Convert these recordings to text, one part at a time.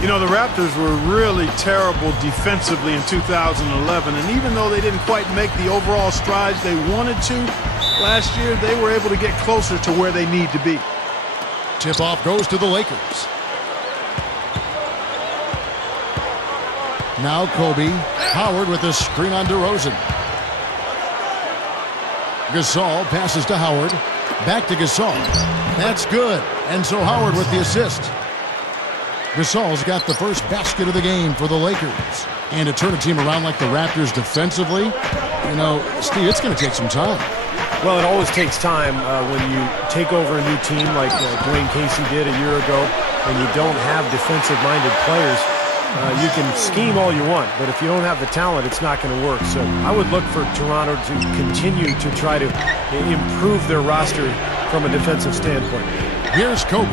You know, the Raptors were really terrible defensively in 2011, and even though they didn't quite make the overall strides they wanted to last year, they were able to get closer to where they need to be. Tip-off goes to the Lakers. Now Kobe. Howard with the screen on DeRozan. Gasol passes to Howard. Back to Gasol. That's good. And so Howard with the assist. Gasol's got the first basket of the game for the Lakers. And to turn a team around like the Raptors defensively, you know, Steve, it's going to take some time. Well, it always takes time when you take over a new team like Dwayne Casey did a year ago, and you don't have defensive-minded players. You can scheme all you want, but if you don't have the talent, it's not going to work. So I would look for Toronto to continue to try to improve their roster from a defensive standpoint. Here's Kobe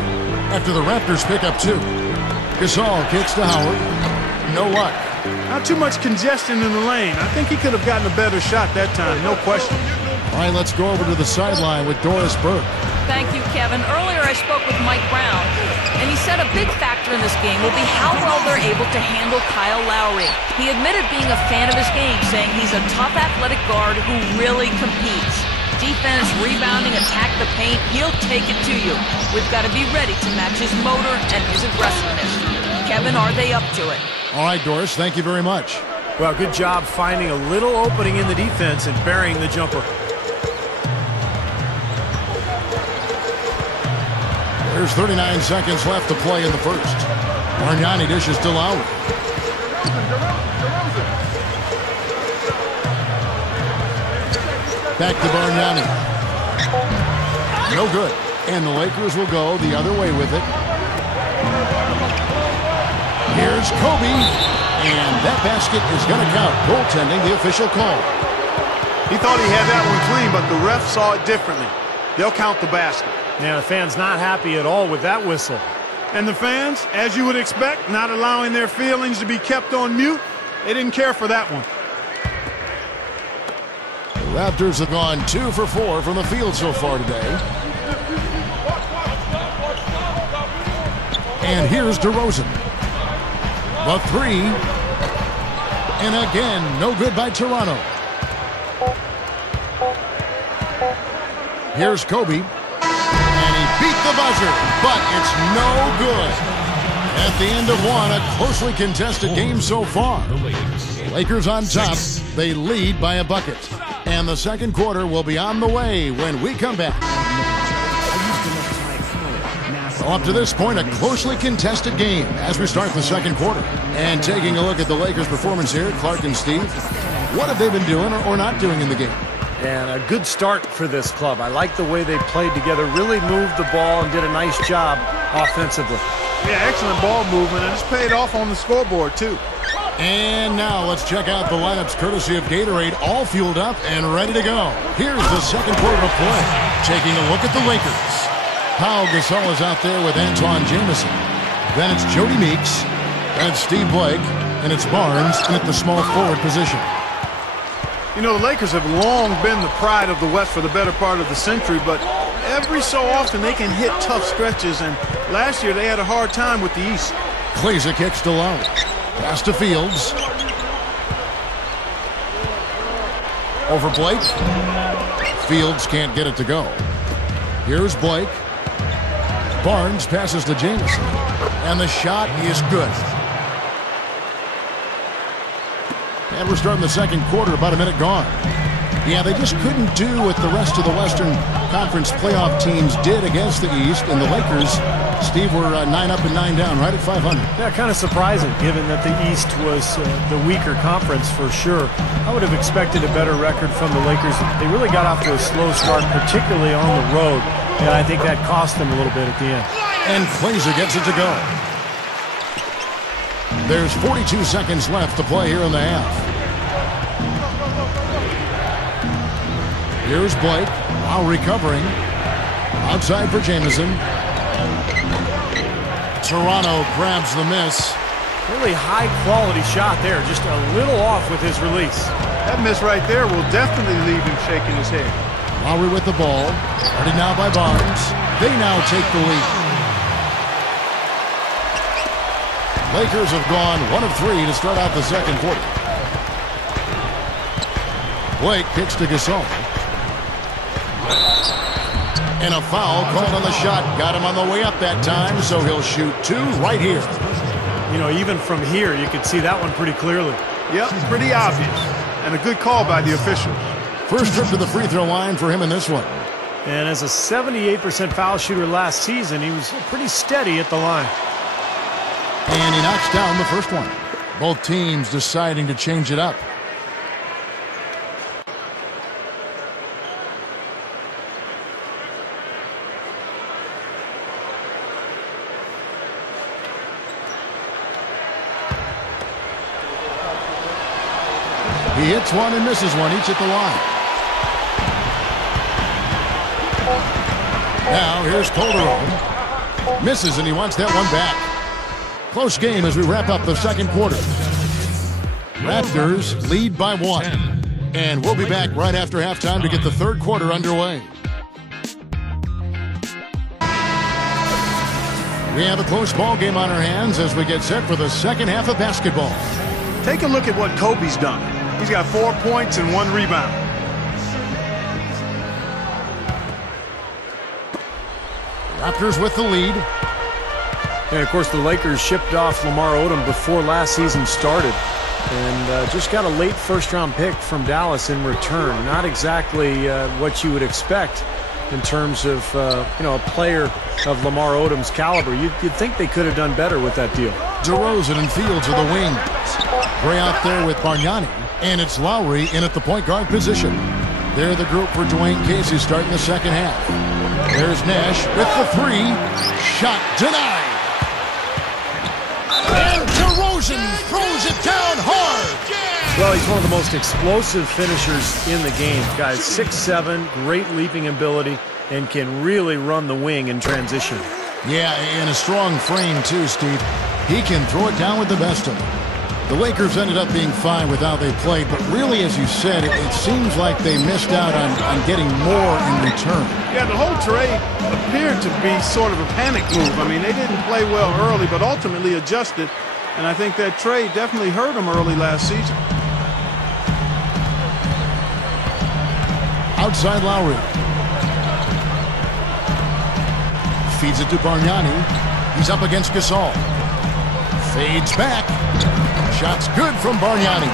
after the Raptors pick up 2. Gasol kicks to Howard. No luck. Not too much congestion in the lane. I think he could have gotten a better shot that time, no question. All right, let's go over to the sideline with Doris Burke. Thank you, Kevin. Earlier I spoke with Mike Brown, and he said a big factor in this game will be how well they're able to handle Kyle Lowry. He admitted being a fan of his game, saying he's a tough athletic guard who really competes. Defense, rebounding, attack the paint, he'll take it to you. We've got to be ready to match his motor and his aggressiveness. Kevin, are they up to it? All right, Doris, thank you very much. Well, good job finding a little opening in the defense and burying the jumper. There's 39 seconds left to play in the first. Bargnani dishes to Lowry. Back to Bargnani. No good. And the Lakers will go the other way with it. Here's Kobe. And that basket is going to count. Goaltending, the official call. He thought he had that one clean, but the ref saw it differently. They'll count the basket. Yeah, the fans not happy at all with that whistle. And the fans, as you would expect, not allowing their feelings to be kept on mute, they didn't care for that one. The Raptors have gone 2 for 4 from the field so far today. And here's DeRozan. The 3. And again, no good by Toronto. Here's Kobe. And he beat the buzzer, but it's no good. At the end of one, a closely contested game so far. Lakers on top. They lead by a bucket. And the second quarter will be on the way when we come back. Well, up to this point, a closely contested game as we start the second quarter. And taking a look at the Lakers' performance here, Clark and Steve, what have they been doing or not doing in the game? And a good start for this club. I like the way they played together, really moved the ball and did a nice job offensively. Yeah, excellent ball movement, and it's paid off on the scoreboard, too. And now let's check out the lineups courtesy of Gatorade, all fueled up and ready to go. Here's the second quarter of play. Taking a look at the Lakers. Pau Gasol is out there with Antawn Jamison. Then it's Jody Meeks. Then it's Steve Blake. And it's Barnes in at the small forward position. You know, the Lakers have long been the pride of the West for the better part of the century, but every so often they can hit tough stretches, and last year they had a hard time with the East. Kleza kicks to Lowry. Pass to Fields. Over Blake. Fields can't get it to go. Here's Blake. Barnes passes to Jamison. And the shot is good. And we're starting the second quarter, about a minute gone. Yeah, they just couldn't do what the rest of the Western Conference playoff teams did against the East. And the Lakers, Steve, were 9 up and 9 down, right at 500. Yeah, kind of surprising, given that the East was the weaker conference for sure. I would have expected a better record from the Lakers. They really got off to a slow start, particularly on the road. And I think that cost them a little bit at the end. And Kleza gets it to go. There's 42 seconds left to play here in the half. Here's Blake, while recovering. Outside for Jamison. Toronto grabs the miss. Really high-quality shot there, just a little off with his release. That miss right there will definitely leave him shaking his head. Lowry with the ball. Guarded now by Barnes. They now take the lead. Lakers have gone 1 of 3 to start out the second quarter. Blake kicks to Gasol. And a foul called on the shot. Got him on the way up that time, so he'll shoot 2 right here. You know, even from here, you could see that one pretty clearly. Yep, pretty obvious. And a good call by the officials. First trip to the free throw line for him in this one. And as a 78% foul shooter last season, he was pretty steady at the line. And he knocks down the first one. Both teams deciding to change it up. He hits one and misses one, each at the line. Now here's Calderon. Misses, and he wants that one back. Close game as we wrap up the second quarter. Raptors lead by 1. And we'll be back right after halftime to get the third quarter underway. We have a close ball game on our hands as we get set for the second half of basketball. Take a look at what Kobe's done. He's got 4 points and 1 rebound. Raptors with the lead. And, of course, the Lakers shipped off Lamar Odom before last season started. And just got a late first-round pick from Dallas in return. Not exactly what you would expect in terms of, a player of Lamar Odom's caliber. You'd think they could have done better with that deal. DeRozan and Fields are the wings. Gray out there with Bargnani. And it's Lowry in at the point guard position. They're the group for Dwayne Casey starting the second half. There's Nash with the 3. Shot denied. And DeRozan throws it down hard. Well, he's one of the most explosive finishers in the game. Guys, 6'7", great leaping ability, and can really run the wing in transition. Yeah, and a strong frame too, Steve. He can throw it down with the best of them. The Lakers ended up being fine with how they played, but really, as you said, it seems like they missed out on getting more in return. Yeah, the whole trade appeared to be sort of a panic move. I mean, they didn't play well early, but ultimately adjusted. And I think that trade definitely hurt them early last season. Outside Lowry. Feeds it to Bargnani. He's up against Gasol. Fades back. Shot's good from Bargnani.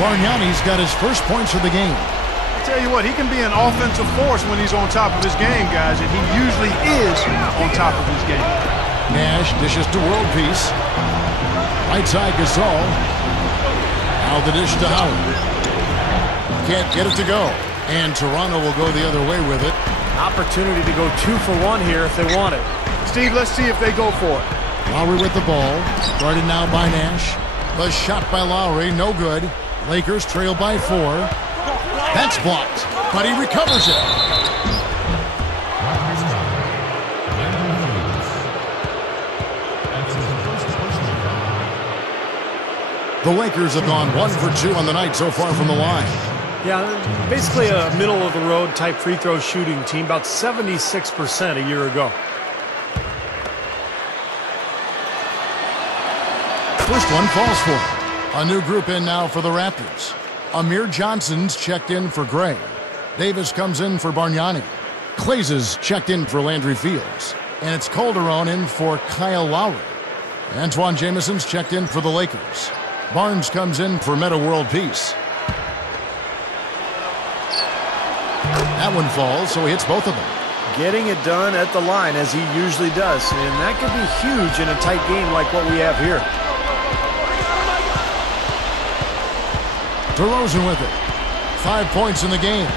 Bargnani's got his first points of the game. I tell you what, he can be an offensive force when he's on top of his game, guys, and he usually is on top of his game. Nash dishes to world peace. Right side Gasol. Now the dish to Howard. Can't get it to go. And Toronto will go the other way with it. Opportunity to go 2 for 1 here if they want it. Steve, let's see if they go for it. Lowry with the ball. Guarded now by Nash. The shot by Lowry, no good. Lakers trail by 4. That's blocked, but he recovers it. The Lakers have gone 1 for 2 on the night so far from the line. Yeah, basically a middle-of-the-road type free throw shooting team, about 76% a year ago. First one falls for him. A new group in now for the Raptors. Amir Johnson's checked in for Gray. Davis comes in for Bargnani. Clays checked in for Landry Fields. And it's Calderon in for Kyle Lowry. Antoine Jameson's checked in for the Lakers. Barnes comes in for Meta World Peace. That one falls, so he hits both of them. Getting it done at the line as he usually does. And that could be huge in a tight game like what we have here. DeRozan with it. 5 points in the game.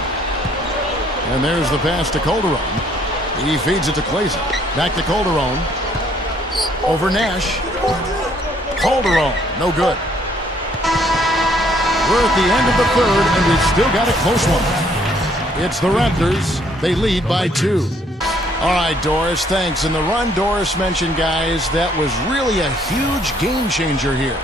And there's the pass to Calderon. He feeds it to Clays. Back to Calderon. Over Nash. Calderon, no good. We're at the end of the third, and we've still got a close one. It's the Raptors. They lead by 2. All right, Doris, thanks. And the run Doris mentioned, guys, that was really a huge game changer here.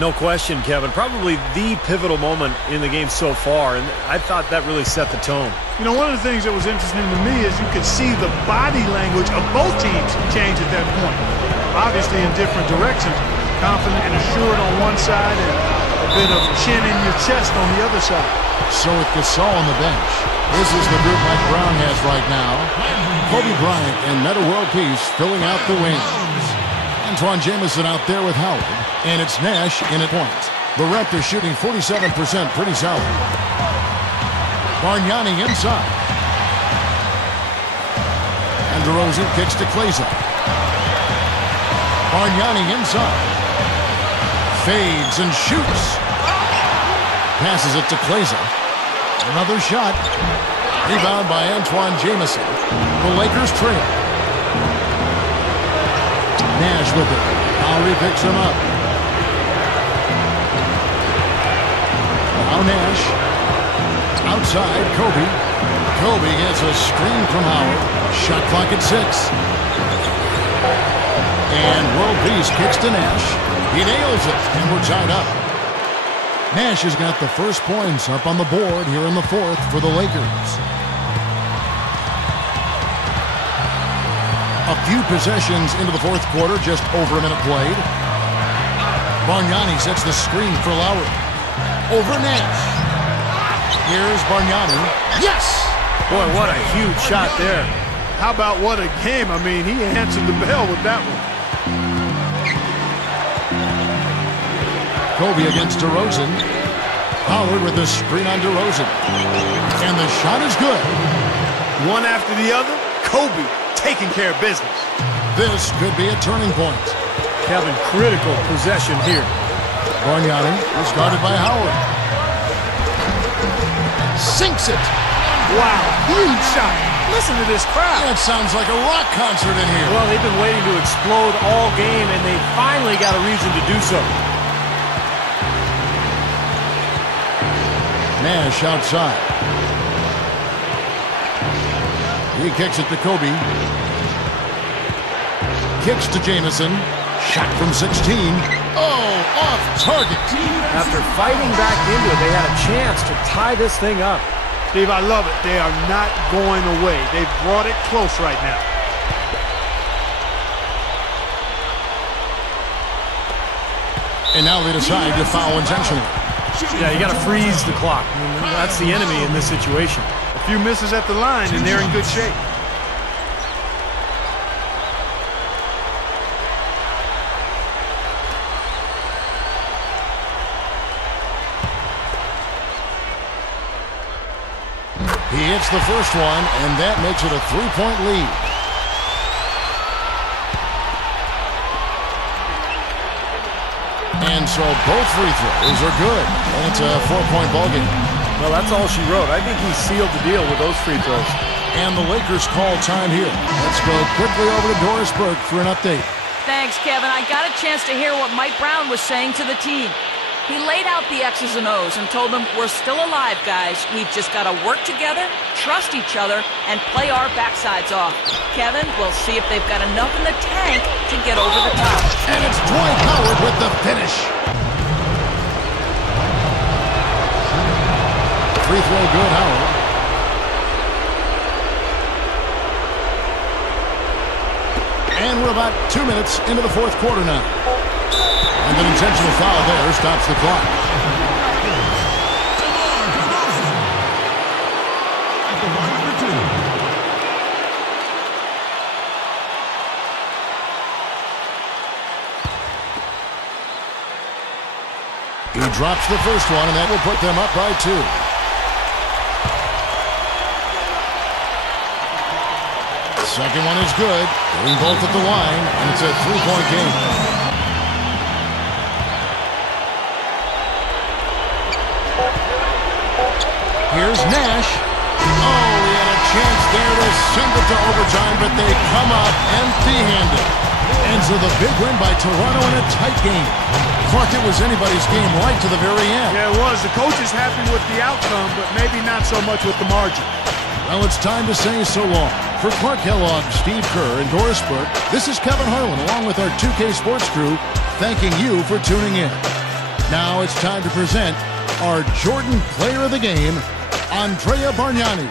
No question, Kevin. Probably the pivotal moment in the game so far, and I thought that really set the tone. You know, one of the things that was interesting to me is you could see the body language of both teams change at that point. obviously in different directions. Confident and assured on one side and a bit of chin in your chest on the other side. So with Gasol on the bench, this is the group Mike Brown has right now. Kobe Bryant and Metta World Peace filling out the wings. Antoine Jamison out there with Howard, and it's Nash in at point. The Raptors shooting 47%, pretty solid. Bargnani inside. And DeRozan kicks to Kleza. Bargnani inside. Fades and shoots. Passes it to Kleza. Another shot. Rebound by Antoine Jamison. The Lakers trail. Nash with it. Lowry picks him up. Now Nash. Outside, Kobe. Kobe gets a screen from Howard. Shot clock at 6. And World Peace kicks to Nash. He nails it, and we're tied up. Nash has got the first points up on the board here in the fourth for the Lakers. A few possessions into the fourth quarter, just over a minute played. Bargnani sets the screen for Lowry. Over Nash. Here's Bargnani. Yes! Boy, what a huge shot there. How about what a game? I mean, he answered the bell with that one. Kobe against DeRozan. Howard with the screen on DeRozan. And the shot is good. One after the other, Kobe taking care of business. This could be a turning point. Kevin, critical possession here. Bargnani is guarded by Howard. Sinks it. Wow, huge shot. Listen to this crowd. That sounds like a rock concert in here. Well, they've been waiting to explode all game, and they finally got a reason to do so. Nash outside. He kicks it to Kobe. Kicks to Jamison. Shot from 16. Oh, off target. After fighting back into it, they had a chance to tie this thing up. Steve, I love it. They are not going away. They've brought it close right now. And now they decide to foul intentionally. Yeah, you got to freeze the clock. I mean, that's the enemy in this situation. A few misses at the line, and they're in good shape. He hits the first one, and that makes it a 3-point lead. And so both free throws are good, and it's a 4-point ballgame. Well, that's all she wrote. I think he sealed the deal with those free throws. And the Lakers call time here. Let's go quickly over to Doris Burke for an update. Thanks, Kevin. I got a chance to hear what Mike Brown was saying to the team. He laid out the X's and O's and told them, we're still alive, guys. We've just got to work together, trust each other, and play our backsides off. Kevin, we'll see if they've got enough in the tank to get over the top. And it's Dwight Howard with the finish. Free throw good, Howard. And we're about 2 minutes into the fourth quarter now. And an intentional foul there stops the clock. He drops the first one, and that will put them up by 2. Second one is good. Getting both at the line, and it's a 3-point game. Here's Nash. Oh, he had a chance there to send it to overtime, but they come up empty-handed. And so the big win by Toronto in a tight game. Clark, it was anybody's game right to the very end. Yeah, it was. The coach is happy with the outcome, but maybe not so much with the margin. Well, it's time to say so long. For Clark Kellogg, Steve Kerr, and Doris Burke, this is Kevin Harlan along with our 2K Sports crew, thanking you for tuning in. Now it's time to present our Jordan Player of the Game, Andrea Bargnani.